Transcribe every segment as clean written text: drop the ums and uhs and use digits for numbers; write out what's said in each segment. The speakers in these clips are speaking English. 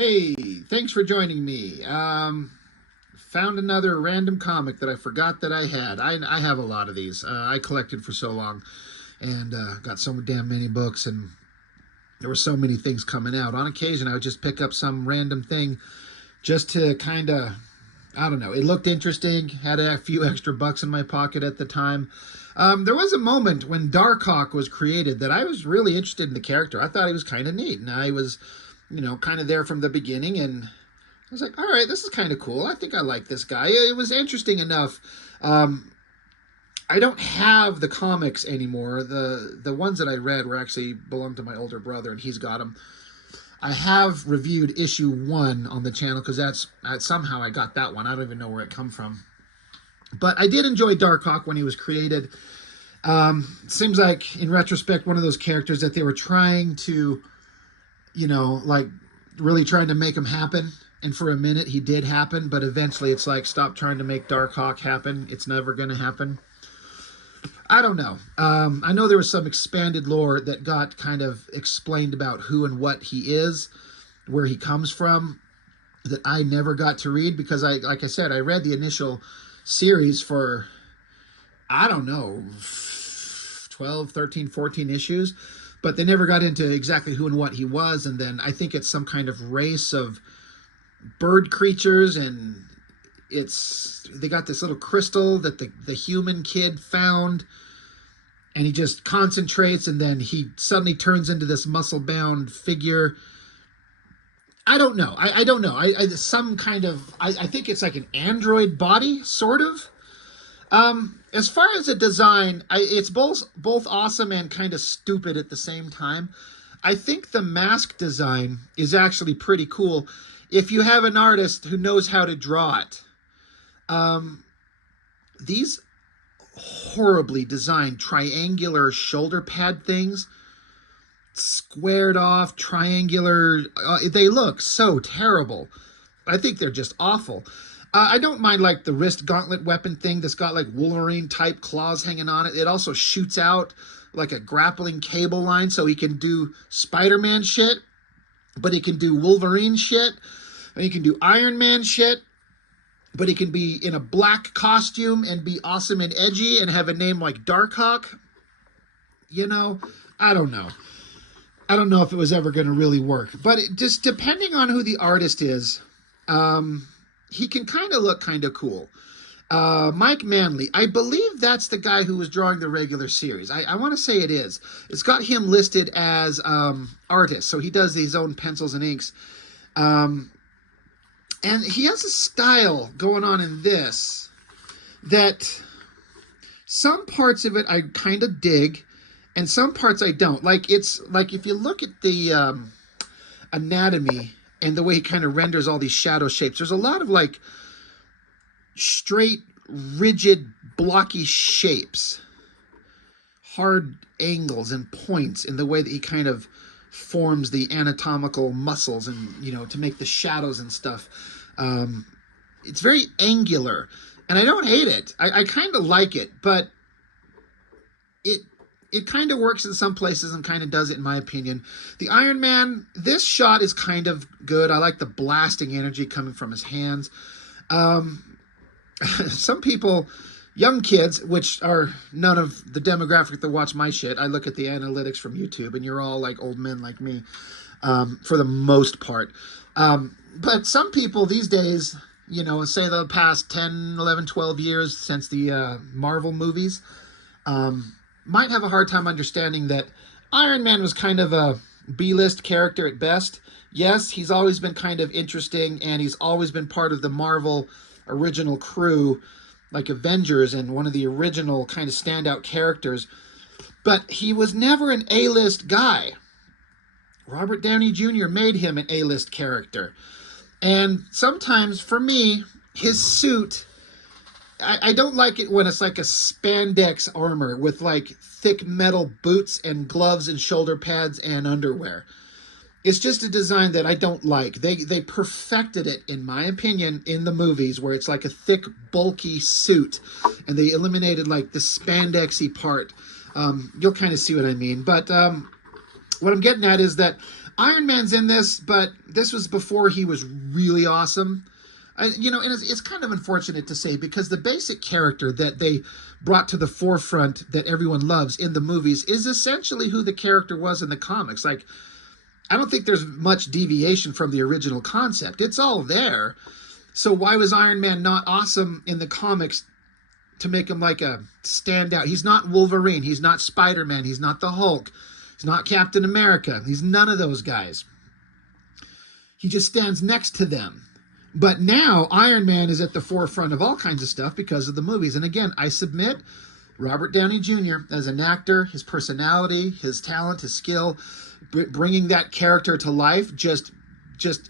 Hey, thanks for joining me. Found another random comic that I forgot that I had. I have a lot of these. I collected for so long and got so damn many books, and there were so many things coming out. On occasion, I would just pick up some random thing just to kind of, I don't know, it looked interesting, had a few extra bucks in my pocket at the time. There was a moment when Darkhawk was created that I was really interested in the character. I thought he was kind of neat, and I was, kind of there from the beginning, and I was like, all right, this is kind of cool. I think I like this guy. It was interesting enough. I don't have the comics anymore. The ones that I read were actually belonged to my older brother, and he's got them. I have reviewed issue 1 on the channel because that's somehow I got that one. I don't even know where it come from. But I did enjoy Darkhawk when he was created. Seems like, in retrospect, one of those characters that they were trying to, like really trying to make him happen. And for a minute, he did happen. But eventually, it's like, stop trying to make Darkhawk happen. It's never going to happen. I don't know. I know there was some expanded lore that got kind of explained about who and what he is, where he comes from, that I never got to read because, like I said, I read the initial series for, I don't know, 12, 13, 14 issues, but they never got into exactly who and what he was. And then I think it's some kind of race of bird creatures, and they got this little crystal that the human kid found, and he just concentrates, and then he suddenly turns into this muscle-bound figure. I don't know. I don't know. Some kind of, I think it's like an android body, sort of. As far as the design, it's both awesome and kind of stupid at the same time. I think the mask design is actually pretty cool if you have an artist who knows how to draw it. These horribly designed triangular shoulder pad things, squared off, triangular, they look so terrible. I think they're just awful. I don't mind like the wrist gauntlet weapon thing that's got like Wolverine type claws hanging on it. It also shoots out like a grappling cable line so he can do Spider-Man shit, but he can do Wolverine shit, and he can do Iron Man shit, but he can be in a black costume and be awesome and edgy and have a name like Darkhawk. I don't know. I don't know if it was ever going to really work. But just depending on who the artist is, he can kind of look kind of cool. Mike Manley, I believe that's the guy who was drawing the regular series. I want to say it is. It's got him listed as artist, so he does his own pencils and inks. And he has a style going on in this that some parts of it I kind of dig, and some parts I don't. Like, it's like if you look at the anatomy and the way he kind of renders all these shadow shapes, there's a lot of like straight, rigid, blocky shapes, hard angles and points in the way that he kind of forms the anatomical muscles and, to make the shadows and stuff. It's very angular, and I don't hate it. I kind of like it, but it kind of works in some places and kind of does it, in my opinion. The Iron Man, this shot is kind of good. I like the blasting energy coming from his hands. Some people, young kids, which are none of the demographic that watch my shit, I look at the analytics from YouTube, and you're all like old men like me, for the most part. But some people these days, say the past 10, 11, 12 years since the Marvel movies, might have a hard time understanding that Iron Man was kind of a B-list character at best. Yes, he's always been kind of interesting, and he's always been part of the Marvel original crew, like Avengers, and one of the original kind of standout characters. But he was never an A-list guy. Robert Downey Jr. made him an A-list character. And sometimes, for me, his suit, I don't like it when it's like a spandex armor with like thick metal boots and gloves and shoulder pads and underwear. It's just a design that I don't like. They perfected it, in my opinion, in the movies, where it's like a thick, bulky suit, and they eliminated like the spandexy part. You'll kind of see what I mean. But what I'm getting at is that Iron Man's in this, but this was before he was really awesome. You know, and it's kind of unfortunate to say, because the basic character that they brought to the forefront that everyone loves in the movies is essentially who the character was in the comics. Like, I don't think there's much deviation from the original concept. It's all there. So why was Iron Man not awesome in the comics to make him like a standout? He's not Wolverine. He's not Spider-Man. He's not the Hulk. He's not Captain America. He's none of those guys. He just stands next to them. But now Iron Man is at the forefront of all kinds of stuff because of the movies. And again, I submit Robert Downey Jr. as an actor, his personality, his talent, his skill, bringing that character to life just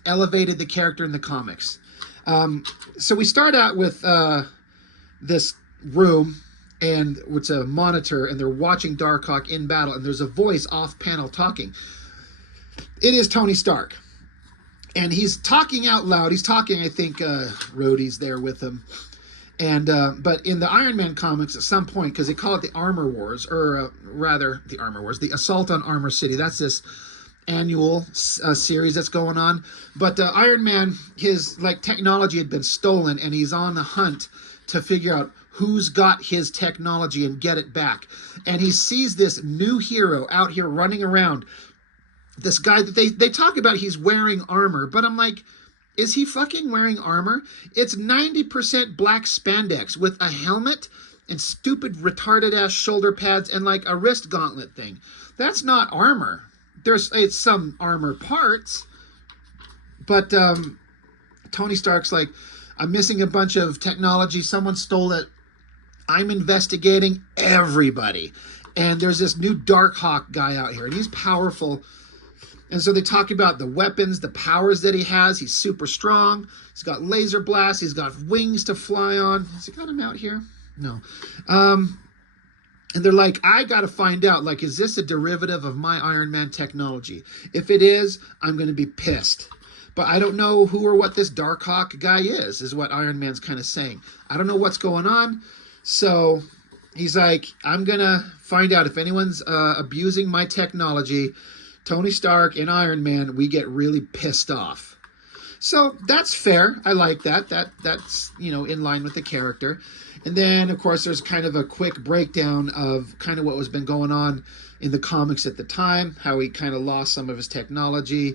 elevated the character in the comics. So we start out with this room, and it's a monitor, and they're watching Darkhawk in battle, and there's a voice off panel talking. It is Tony Stark. And he's talking out loud. He's talking, I think, Rhodey's there with him. And but in the Iron Man comics, at some point, because they call it the Armor Wars, or rather, the Armor Wars, the Assault on Armor City. That's this annual series that's going on. But Iron Man, his technology had been stolen, and he's on the hunt to figure out who's got his technology and get it back. And he sees this new hero out here running around. This guy that they talk about, he's wearing armor, but I'm like, is he fucking wearing armor? It's 90% black spandex with a helmet and stupid retarded ass shoulder pads and like a wrist gauntlet thing. That's not armor. It's some armor parts, but Tony Stark's like, I'm missing a bunch of technology. Someone stole it. I'm investigating everybody. And there's this new Darkhawk guy out here, and he's powerful. And so they talk about the weapons, the powers that he has. He's super strong. He's got laser blasts. He's got wings to fly on. Has he got him out here? No. And they're like, I got to find out, is this a derivative of my Iron Man technology? If it is, I'm going to be pissed. But I don't know who or what this Darkhawk guy is what Iron Man's kind of saying. I don't know what's going on. So he's like, I'm going to find out if anyone's abusing my technology. Tony Stark and Iron Man, we get really pissed off. So that's fair. I like that. That's, in line with the character. And then, of course, there's kind of a quick breakdown of kind of what was been going on in the comics at the time, how he kind of lost some of his technology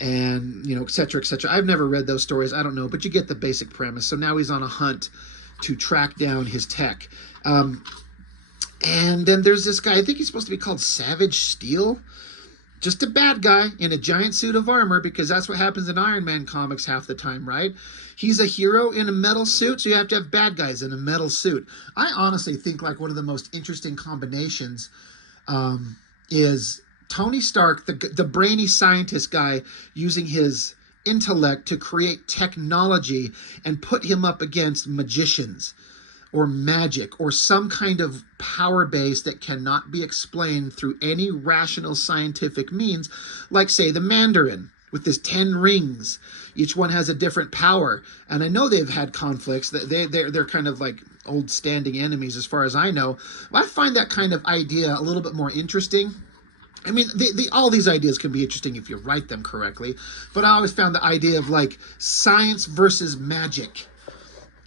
and, et cetera, et cetera. I've never read those stories. I don't know, but you get the basic premise. So now he's on a hunt to track down his tech. And then there's this guy, I think he's supposed to be called Savage Steel. Just a bad guy in a giant suit of armor, because that's what happens in Iron Man comics half the time, right? He's a hero in a metal suit, so you have to have bad guys in a metal suit. I honestly think one of the most interesting combinations is Tony Stark, the brainy scientist guy, using his intellect to create technology and put him up against magicians or magic or some kind of power base that cannot be explained through any rational scientific means, like, say, the Mandarin with his 10 rings. Each one has a different power. And I know they've had conflicts. They're kind of like old standing enemies as far as I know. I find that kind of idea a little bit more interesting. I mean, all these ideas can be interesting if you write them correctly. But I always found the idea of science versus magic.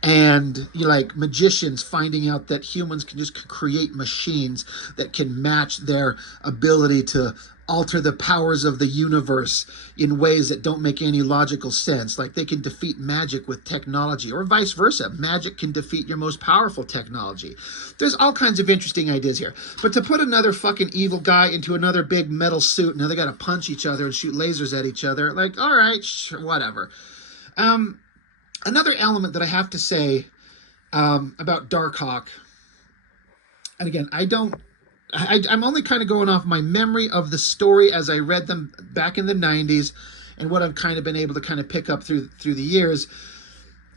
And magicians finding out that humans can just create machines that can match their ability to alter the powers of the universe in ways that don't make any logical sense. Like they can defeat magic with technology, or vice versa. Magic can defeat your most powerful technology. There's all kinds of interesting ideas here. But to put another fucking evil guy into another big metal suit, now they got to punch each other and shoot lasers at each other. All right, whatever. Another element that I have to say about Darkhawk, and again, I'm only kind of going off my memory of the story as I read them back in the 90s and what I've kind of been able to kind of pick up through the years.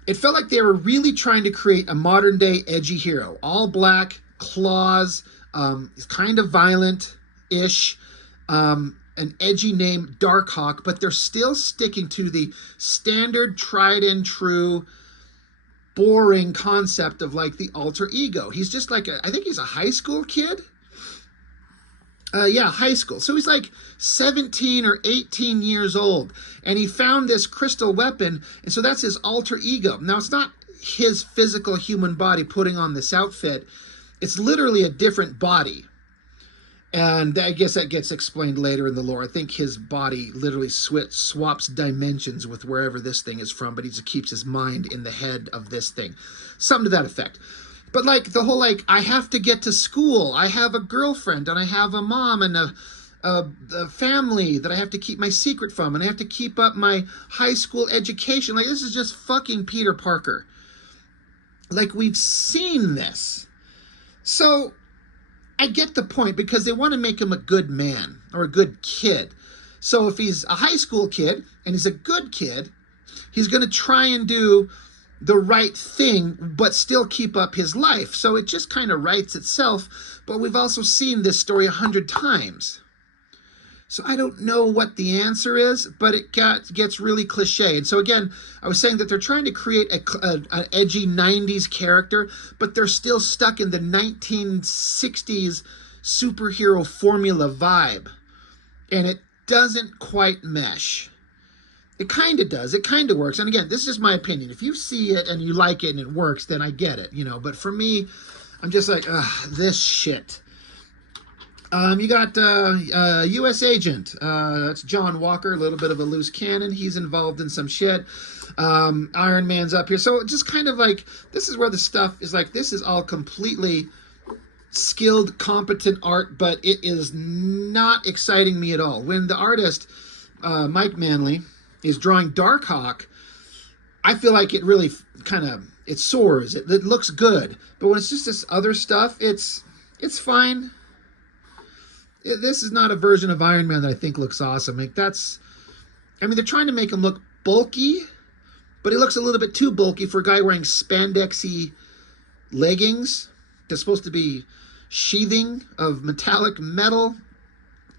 It felt like they were really trying to create a modern-day edgy hero. All black, claws, kind of violent-ish, an edgy name, Darkhawk, but they're still sticking to the standard, tried and true, boring concept of the alter ego. He's just I think he's a high school kid. Yeah, high school. So he's like 17 or 18 years old. And he found this crystal weapon. And so that's his alter ego. Now, it's not his physical human body putting on this outfit. It's literally a different body. And I guess that gets explained later in the lore. I think his body literally swaps dimensions with wherever this thing is from, but he just keeps his mind in the head of this thing. Something to that effect. But like the whole, like, I have to get to school. I have a girlfriend and I have a mom and a family that I have to keep my secret from. And I have to keep up my high school education. Like, this is just fucking Peter Parker. Like, we've seen this. So I get the point, because they want to make him a good man or a good kid. So if he's a high school kid and he's a good kid, he's going to try and do the right thing, but still keep up his life. So it just kind of writes itself. But we've also seen this story 100 times. So I don't know what the answer is, but it gets really cliche. And so again, I was saying that they're trying to create an edgy 90s character, but they're still stuck in the 1960s superhero formula vibe. And it doesn't quite mesh. It kind of does. It kind of works. And again, this is just my opinion. If you see it and you like it and it works, then I get it, you know. But for me, I'm just like, ugh, this shit. You got U.S. Agent. That's John Walker, a little bit of a loose cannon. He's involved in some shit. Iron Man's up here. So just kind of like, this is where the stuff is like, this is all completely skilled, competent art, but it is not exciting me at all. When the artist, Mike Manley, is drawing Darkhawk, I feel like it really kind of, it soars. It looks good. But when it's just this other stuff, it's fine. This is not a version of Iron Man that I think looks awesome. Like, that's, I mean, they're trying to make him look bulky, but he looks a little bit too bulky for a guy wearing spandexy leggings. They're supposed to be sheathing of metallic metal.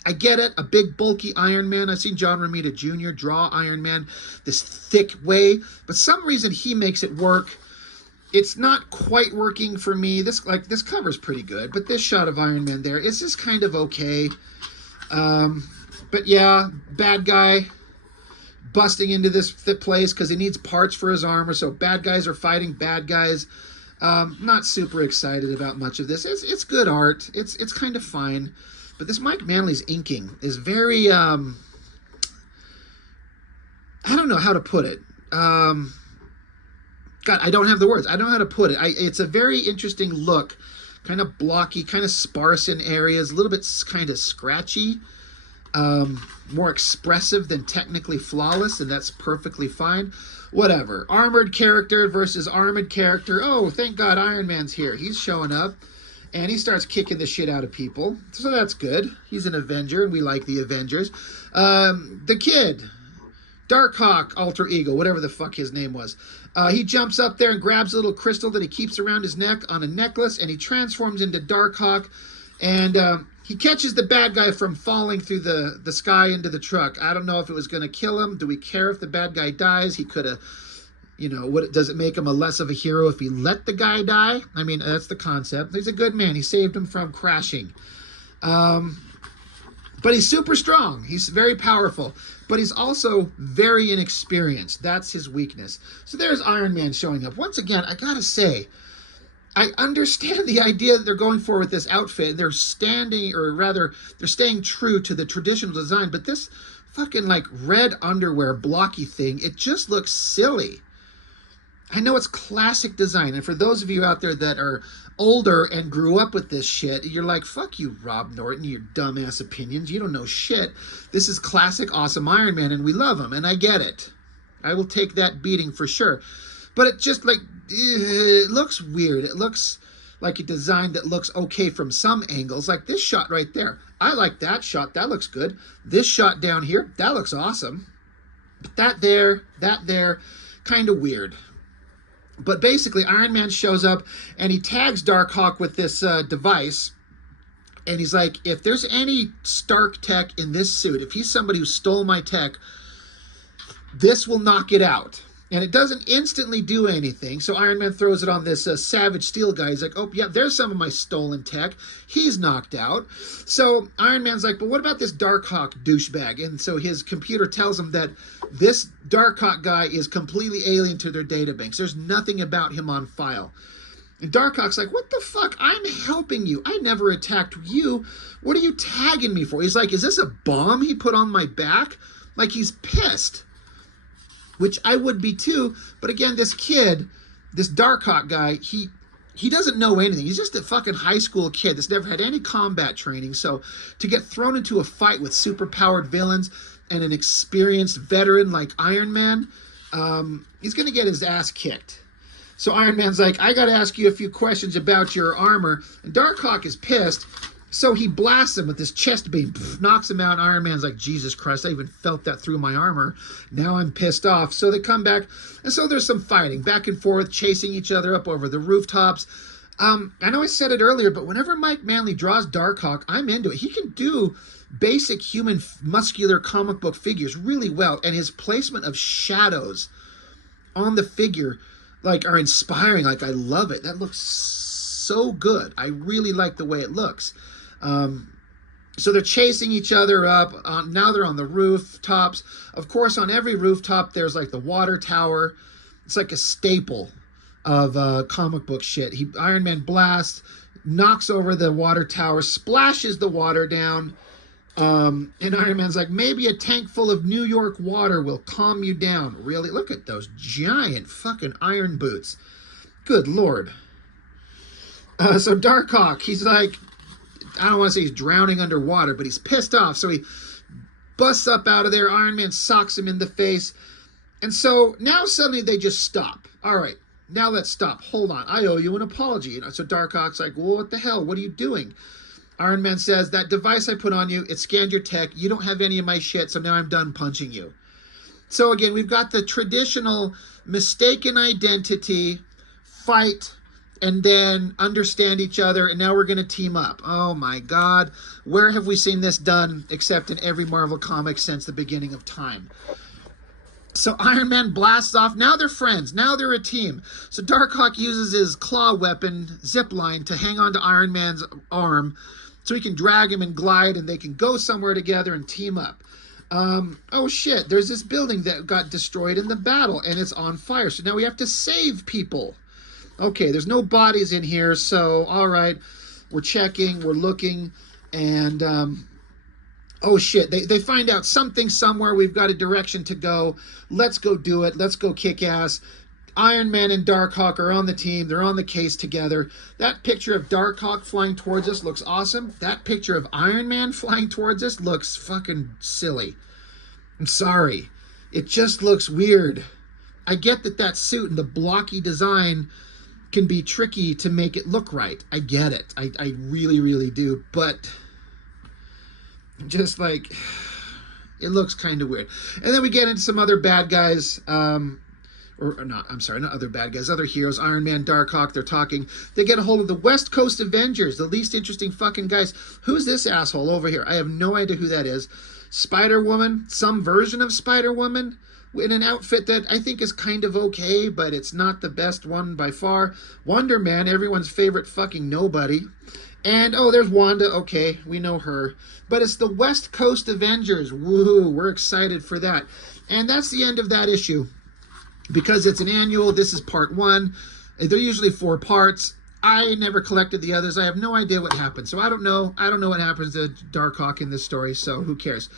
I get it, a big bulky Iron Man. I've seen John Romita Jr. draw Iron Man this thick way, but some reason he makes it work. It's not quite working for me. This cover's pretty good, but this shot of Iron Man there, it's just kind of okay. But yeah, bad guy busting into this place because he needs parts for his armor. So bad guys are fighting bad guys. Not super excited about much of this. It's good art. It's kind of fine. But this Mike Manley's inking is very, I don't know how to put it. God, I don't have the words. I don't know how to put it. It's a very interesting look. Kind of blocky, kind of sparse in areas, a little bit kind of scratchy. More expressive than technically flawless, and that's perfectly fine. Whatever. Armored character versus armored character. Oh, thank God Iron Man's here. He's showing up, and he starts kicking the shit out of people. So that's good. He's an Avenger, and we like the Avengers. The kid, Darkhawk alter ego, whatever the fuck his name was. He jumps up there and grabs a little crystal that he keeps around his neck on a necklace, and he transforms into Darkhawk, and he catches the bad guy from falling through the sky into the truck. I don't know if it was going to kill him. Do we care if the bad guy dies? He could have, you know, does it make him a less of a hero if he let the guy die? I mean, that's the concept. He's a good man. He saved him from crashing. But he's super strong. He's very powerful. But he's also very inexperienced. That's his weakness. So there's Iron Man showing up. Once again, I gotta say, I understand the idea that they're going for with this outfit. They're standing, or rather, they're staying true to the traditional design. But this fucking, like, red underwear blocky thing, it just looks silly. I know it's classic design. And for those of you out there that are older and grew up with this shit, you're like, fuck you, Rob Norton, your dumbass opinions. You don't know shit. This is classic, awesome Iron Man, and we love him, and I get it. I will take that beating for sure. But it just, like, it looks weird. It looks like a design that looks okay from some angles. Like this shot right there. I like that shot. That looks good. This shot down here, that looks awesome. But that there, kind of weird. But basically, Iron Man shows up, and he tags Darkhawk with this device. And he's like, if there's any Stark tech in this suit, if he's somebody who stole my tech, this will knock it out. and it doesn't instantly do anything. So Iron Man throws it on this Savage Steel guy. He's like, oh, yeah, there's some of my stolen tech. He's knocked out. So Iron Man's like, but what about this Darkhawk douchebag? And so his computer tells him that this Darkhawk guy is completely alien to their databanks. There's nothing about him on file. And Darkhawk's like, what the fuck? I'm helping you. I never attacked you. What are you tagging me for? He's like, is this a bomb he put on my back? Like, he's pissed. Which I would be too. But again, this kid, this Darkhawk guy, he doesn't know anything. He's just a fucking high school kid that's never had any combat training. So to get thrown into a fight with super-powered villains and an experienced veteran like Iron Man, he's going to get his ass kicked. So Iron Man's like, I got to ask you a few questions about your armor. And Darkhawk is pissed. So he blasts him with this chest beam, knocks him out. Iron Man's like, Jesus Christ, I even felt that through my armor. Now I'm pissed off. So they come back, and so there's some fighting, back and forth, chasing each other up over the rooftops. I know I said it earlier, but whenever Mike Manley draws Darkhawk, I'm into it. He can do basic human muscular comic book figures really well, and his placement of shadows on the figure like are inspiring. Like, I love it. That looks so good. I really like the way it looks. So they're chasing each other up. Now they're on the rooftops. Of course, on every rooftop, there's like the water tower. It's like a staple of comic book shit. Iron Man blasts, knocks over the water tower, splashes the water down. And Iron Man's like, maybe a tank full of New York water will calm you down. Really? Look at those giant fucking iron boots. Good Lord. So Darkhawk, he's like, I don't want to say he's drowning underwater, but he's pissed off. So he busts up out of there. Iron Man socks him in the face. And so now suddenly they just stop. All right, now let's stop. Hold on. I owe you an apology. So Darkhawk's like, well, what the hell? What are you doing? Iron Man says, that device I put on you, it scanned your tech. You don't have any of my shit, so now I'm done punching you. So again, we've got the traditional mistaken identity, fight, and then understand each other, and now we're going to team up. Oh my God. Where have we seen this done except in every Marvel comic since the beginning of time? So Iron Man blasts off. Now they're friends. Now they're a team. So Darkhawk uses his claw weapon, zipline, to hang on to Iron Man's arm so he can drag him and glide, and they can go somewhere together and team up. Oh shit, there's this building that got destroyed in the battle, and it's on fire. So now we have to save people. Okay, there's no bodies in here, so all right, we're checking, we're looking, and oh shit, they find out something somewhere. We've got a direction to go. Let's go do it. Let's go kick ass. Iron Man and Darkhawk are on the team. They're on the case together. That picture of Darkhawk flying towards us looks awesome. That picture of Iron Man flying towards us looks fucking silly. I'm sorry. It just looks weird. I get that suit and the blocky design can be tricky to make it look right. I get it. I really, really do. But just like, it looks kind of weird. And then we get into some other bad guys. Or not, I'm sorry, not other bad guys, other heroes. Iron Man, Darkhawk, they're talking. They get a hold of the West Coast Avengers, the least interesting fucking guys. Who's this asshole over here? I have no idea who that is. Spider-Woman, some version of Spider-Woman, in an outfit that I think is kind of okay, but it's not the best one by far. Wonder Man, everyone's favorite fucking nobody. And, oh, there's Wanda. Okay, we know her. But it's the West Coast Avengers. Woohoo, we're excited for that. And that's the end of that issue. Because it's an annual, this is part 1. They're usually 4 parts. I never collected the others. I have no idea what happened. So I don't know. I don't know what happens to Darkhawk in this story, so who cares?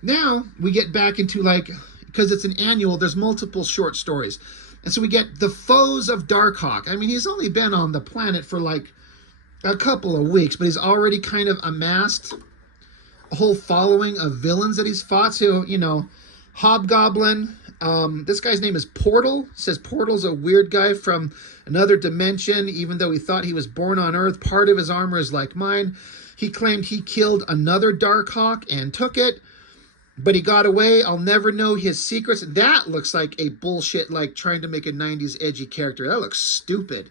Now, we get back into, like, because it's an annual, there's multiple short stories. And so we get the foes of Darkhawk. I mean, he's only been on the planet for, like, a couple of weeks, but he's already kind of amassed a whole following of villains that he's fought. So, you know, Hobgoblin. This guy's name is Portal. It says Portal's a weird guy from another dimension. Even though he thought he was born on Earth, part of his armor is like mine. He claimed he killed another Darkhawk and took it, but he got away. I'll never know his secrets. That looks like a bullshit, like trying to make a 90s edgy character. That looks stupid.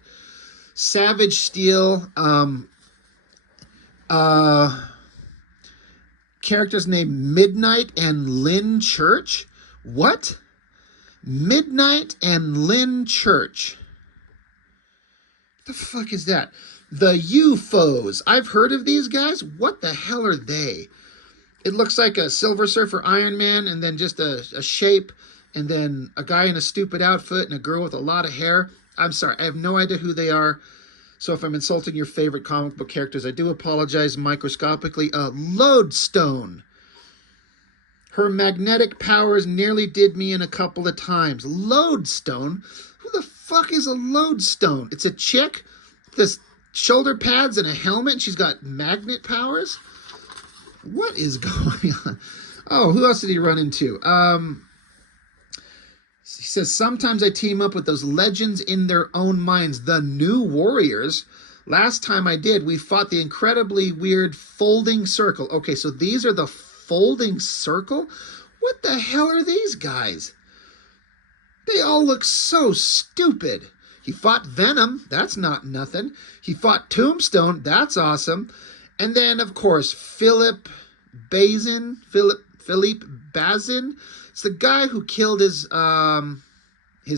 Savage Steel. Characters named Midnight and Lynn Church. What? Midnight and Lynn Church. The fuck is that? The UFOs. I've heard of these guys. What the hell are they? It looks like a Silver Surfer Iron Man, and then just a shape, and then a guy in a stupid outfit and a girl with a lot of hair. I'm sorry, I have no idea who they are. So if I'm insulting your favorite comic book characters, I do apologize microscopically. Lodestone. Her magnetic powers nearly did me in a couple of times. Lodestone? Who the fuck is a lodestone? It's a chick with shoulder pads and a helmet, and she's got magnet powers? What is going on? Oh, who else did he run into? He says, sometimes I team up with those legends in their own minds, the New Warriors. Last time I did, we fought the incredibly weird folding circle. Okay, so these are the folding circle? What the hell are these guys? They all look so stupid. He fought Venom. That's not nothing. He fought Tombstone. That's awesome. And then, of course, Philippe Bazin. It's the guy who killed his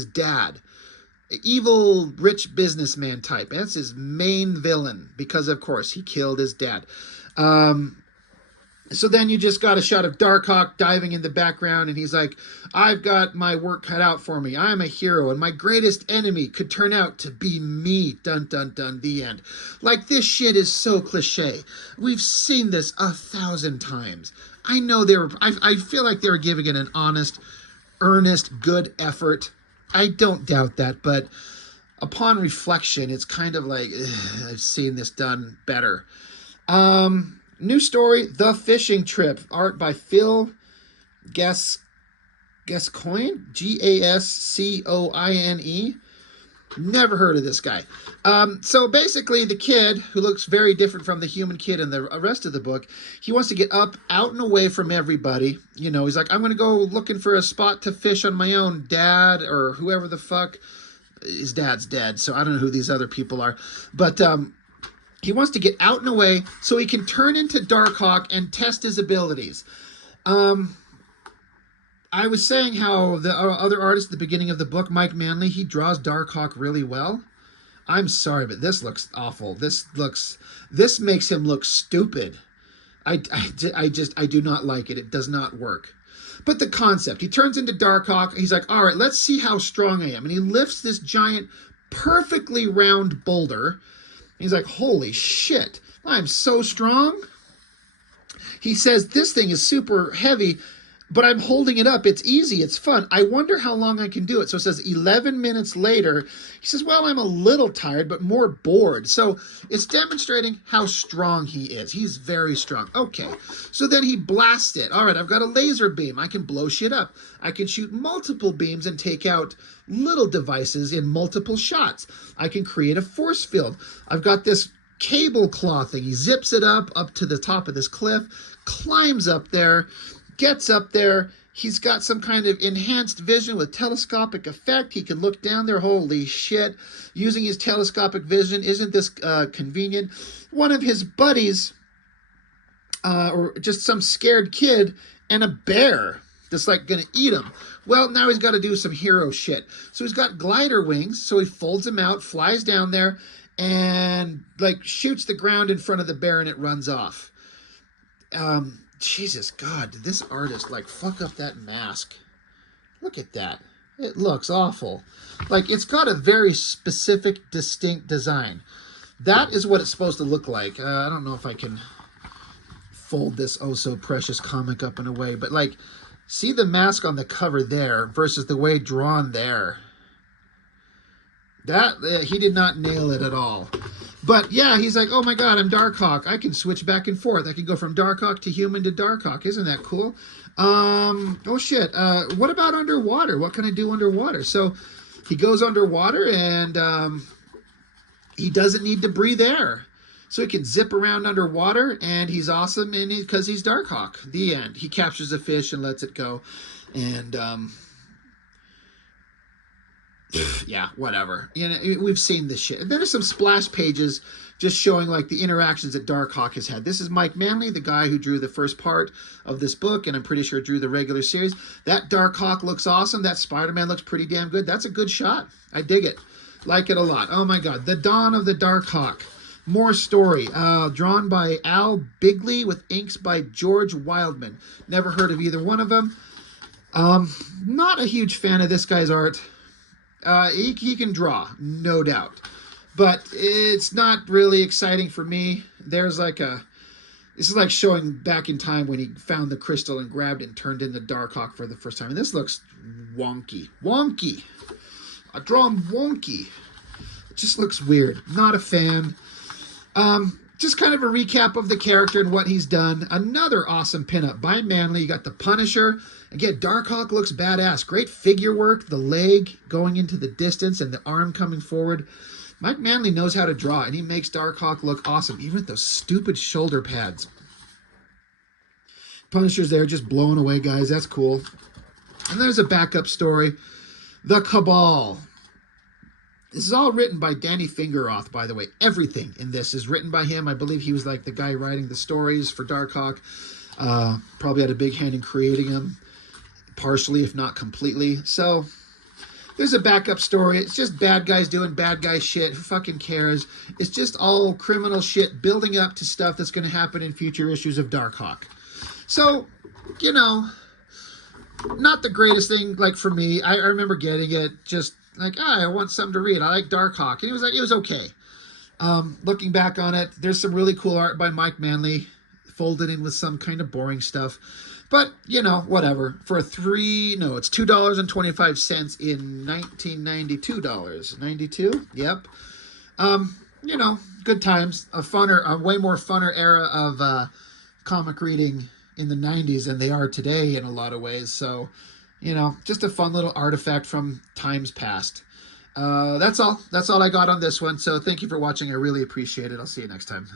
dad. Evil, rich businessman type. That's his main villain because, of course, he killed his dad. So then you just got a shot of Darkhawk diving in the background, and he's like, I've got my work cut out for me. I'm a hero, and my greatest enemy could turn out to be me. Dun, dun, dun, the end. Like, this shit is so cliche. We've seen this 1,000 times. I know I feel like they were giving it an honest, earnest, good effort. I don't doubt that, but upon reflection, it's kind of like, I've seen this done better. New story, The Fishing Trip. Art by Phil Gascoigne. Gascoine. Never heard of this guy. So basically, the kid, who looks very different from the human kid in the rest of the book, he wants to get up, out and away from everybody. You know, he's like, I'm going to go looking for a spot to fish on my own. Dad, or whoever the fuck. His dad's dead, so I don't know who these other people are. But he wants to get out and away so he can turn into Darkhawk and test his abilities. I was saying how the other artist at the beginning of the book, Mike Manley, he draws Darkhawk really well. I'm sorry, but this looks awful. This makes him look stupid. I do not like it. It does not work. But the concept, he turns into Darkhawk. He's like, all right, let's see how strong I am. And he lifts this giant, perfectly round boulder. He's like, holy shit, I'm so strong. He says, this thing is super heavy, but I'm holding it up. It's easy. It's fun. I wonder how long I can do it. So it says 11 minutes later. He says, well, I'm a little tired, but more bored. So it's demonstrating how strong he is. He's very strong. Okay. So then he blasts it. All right, I've got a laser beam. I can blow shit up. I can shoot multiple beams and take out little devices in multiple shots. I can create a force field. I've got this cable claw thing. He zips it up to the top of this cliff, climbs up there, gets up there. He's got some kind of enhanced vision with telescopic effect. He can look down there. Holy shit. Using his telescopic vision. Isn't this convenient? One of his buddies, or just some scared kid, and a bear that's like going to eat him. Well, now he's got to do some hero shit. So he's got glider wings. So he folds them out, flies down there, and like shoots the ground in front of the bear, and it runs off. Jesus God, did this artist like fuck up that mask? Look at that. It looks awful. Like, it's got a very specific, distinct design. That is what it's supposed to look like. I don't know if I can fold this oh so precious comic up in a way, but like, see the mask on the cover there versus the way drawn there. That, he did not nail it at all. But yeah, he's like, oh my God, I'm Darkhawk. I can switch back and forth. I can go from Darkhawk to human to Darkhawk. Isn't that cool? Oh shit. What about underwater? What can I do underwater? So he goes underwater and he doesn't need to breathe air. So he can zip around underwater and he's awesome because he's Darkhawk. The end. He captures a fish and lets it go. And Yeah, whatever. You know, we've seen this shit. And there's some splash pages just showing like the interactions that Darkhawk has had. This is Mike Manley, the guy who drew the first part of this book, and I'm pretty sure drew the regular series. That Darkhawk looks awesome. That Spider-Man looks pretty damn good. That's a good shot. I dig it. Like it a lot. Oh my god. The Dawn of the Darkhawk. More story. Drawn by Al Bigley with inks by George Wildman. Never heard of either one of them. Not a huge fan of this guy's art. He can draw, no doubt. But it's not really exciting for me. There's like this is like showing back in time when he found the crystal and grabbed it and turned into Darkhawk for the first time. And this looks wonky. Wonky. I draw him wonky. It just looks weird. Not a fan. Just kind of a recap of the character and what he's done. Another awesome pinup by Manley. You got the Punisher. Again, Darkhawk looks badass. Great figure work. The leg going into the distance and the arm coming forward. Mike Manley knows how to draw, and he makes Darkhawk look awesome, even with those stupid shoulder pads. Punisher's there just blowing away guys. That's cool. And there's a backup story. The Cabal. This is all written by Danny Fingeroth, by the way. Everything in this is written by him. I believe he was like the guy writing the stories for Darkhawk. Probably had a big hand in creating them, partially, if not completely. So there's a backup story. It's just bad guys doing bad guy shit. Who fucking cares? It's just all criminal shit building up to stuff that's going to happen in future issues of Darkhawk. So, you know, not the greatest thing, like, for me. I remember getting it, just like, I want something to read. I like Darkhawk. And it was okay. Looking back on it, there's some really cool art by Mike Manley, folded in with some kind of boring stuff. But, you know, whatever. For it's $2.25 in 1992 dollars. 92? Yep. You know, good times. A way more funner era of comic reading in the 90s than they are today in a lot of ways. So, you know, just a fun little artifact from times past. That's all. That's all I got on this one. So thank you for watching. I really appreciate it. I'll see you next time.